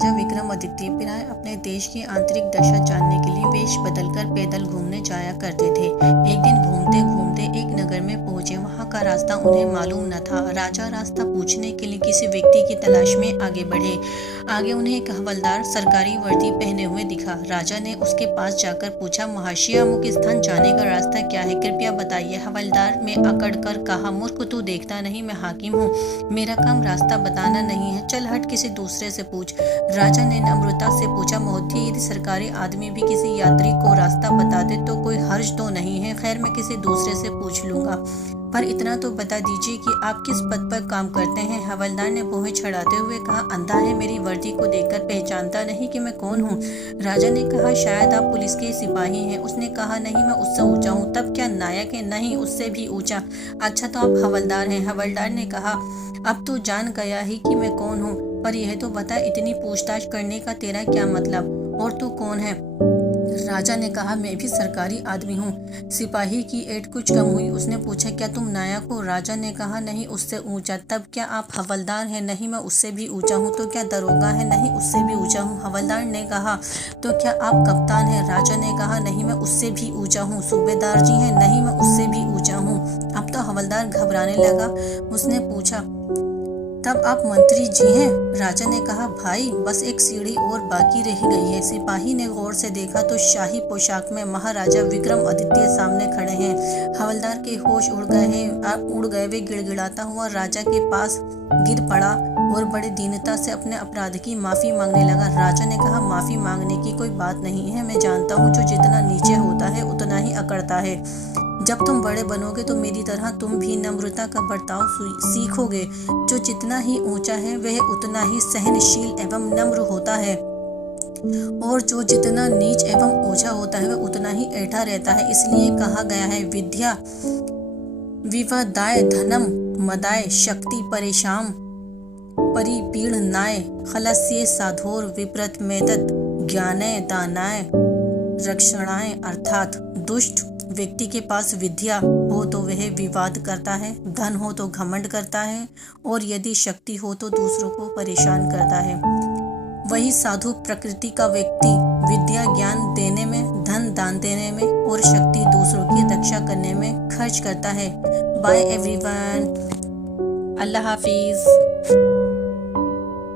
महाराजा विक्रमादित्य प्राय अपने देश की आंतरिक दशा जानने के लिए वेश बदलकर पैदल घूमने जाया करते थे। एक दिन घूमते घूमते एक नगर में पहुंचे। वहां का रास्ता उन्हें मालूम न था। राजा रास्ता पूछने के लिए किसी व्यक्ति की तलाश में आगे बढ़े। आगे उन्हें एक हवलदार सरकारी वर्दी पहने हुए दिखा। राजा ने उसके पास जाकर पूछा, महाशय, अमुक स्थान जाने का रास्ता क्या है, कृपया बताइए। हवलदार में अकड़ कर कहा, मूर्ख, तू देखता नहीं मैं हाकिम हूँ, मेरा काम रास्ता बताना नहीं है, चल हट, किसी दूसरे से पूछ। राजा ने नम्रता से पूछा, महोदय, यदि सरकारी आदमी भी किसी यात्री को रास्ता बता दे तो कोई हर्ज तो नहीं है, खैर मैं किसी दूसरे से पूछ लूंगा, पर इतना तो बता दीजिए कि आप किस पद पर काम करते हैं। हवलदार ने भौहें चढ़ाते हुए कहा, अंधा है, मेरी वर्दी को देखकर पहचानता नहीं कि मैं कौन हूँ। राजा ने कहा, शायद आप पुलिस के सिपाही हैं। उसने कहा, नहीं, मैं उससे ऊंचा हूँ। तब क्या नायक है? नहीं, उससे भी ऊंचा। अच्छा, तो आप हवलदार हैं। हवलदार ने कहा, अब तो जान गया ही कि मैं कौन हूँ, पर यह तो बता, इतनी पूछताछ करने का तेरा क्या मतलब, और तू कौन है? राजा ने कहा, मैं भी सरकारी आदमी हूँ। सिपाही की एट कुछ कम हुई। उसने पूछा, क्या तुम नायक हो? राजा ने कहा, नहीं, उससे ऊंचा। तब क्या आप हवलदार हैं? नहीं, मैं उससे भी ऊंचा हूँ। तो क्या दरोगा है? नहीं, उससे भी ऊंचा हूँ। हवलदार ने कहा, तो क्या आप कप्तान हैं? राजा ने कहा, नहीं, मैं उससे भी ऊंचा हूँ। सूबेदार जी हैं? नहीं, मैं उससे भी ऊंचा हूँ। अब तो हवलदार घबराने लगा। उसने पूछा, तब आप मंत्री जी हैं? राजा ने कहा, भाई, बस एक सीढ़ी और बाकी रह गई है। सिपाही ने गौर से देखा तो शाही पोशाक में महाराजा विक्रमादित्य सामने खड़े हैं। हवलदार के होश उड़ गए। वे गिड़गिड़ाता हुआ राजा के पास गिर पड़ा और बड़े दीनता से अपने अपराध की माफी मांगने लगा। राजा ने कहा, माफी मांगने की कोई बात नहीं है, मैं जानता हूँ जो जितना नीचे होता है उतना ही अकड़ता है। जब तुम बड़े बनोगे तो मेरी तरह तुम भी नम्रता का बर्ताव सीखोगे। जो जितना ही ऊंचा है वह उतना ही सहनशील एवं नम्र होता है, और जो जितना नीच एवं ओछा होता है वह उतना ही ऐठा रहता है। इसलिए कहा गया है, विद्या विवादाय धनम मदाय शक्ति परेशान परिपीड़नाय खलस्य साधोर विप्रत मेदत ज्ञानय दानाय रक्षणाय। अर्थात दुष्ट व्यक्ति के पास विद्या हो तो वह विवाद करता है, धन हो तो घमंड करता है, और यदि शक्ति हो तो दूसरों को परेशान करता है। वही साधु प्रकृति का व्यक्ति विद्या ज्ञान देने में, धन दान देने में और शक्ति दूसरों की रक्षा करने में खर्च करता है। बाय एवरीवन, अल्लाह हाफिज।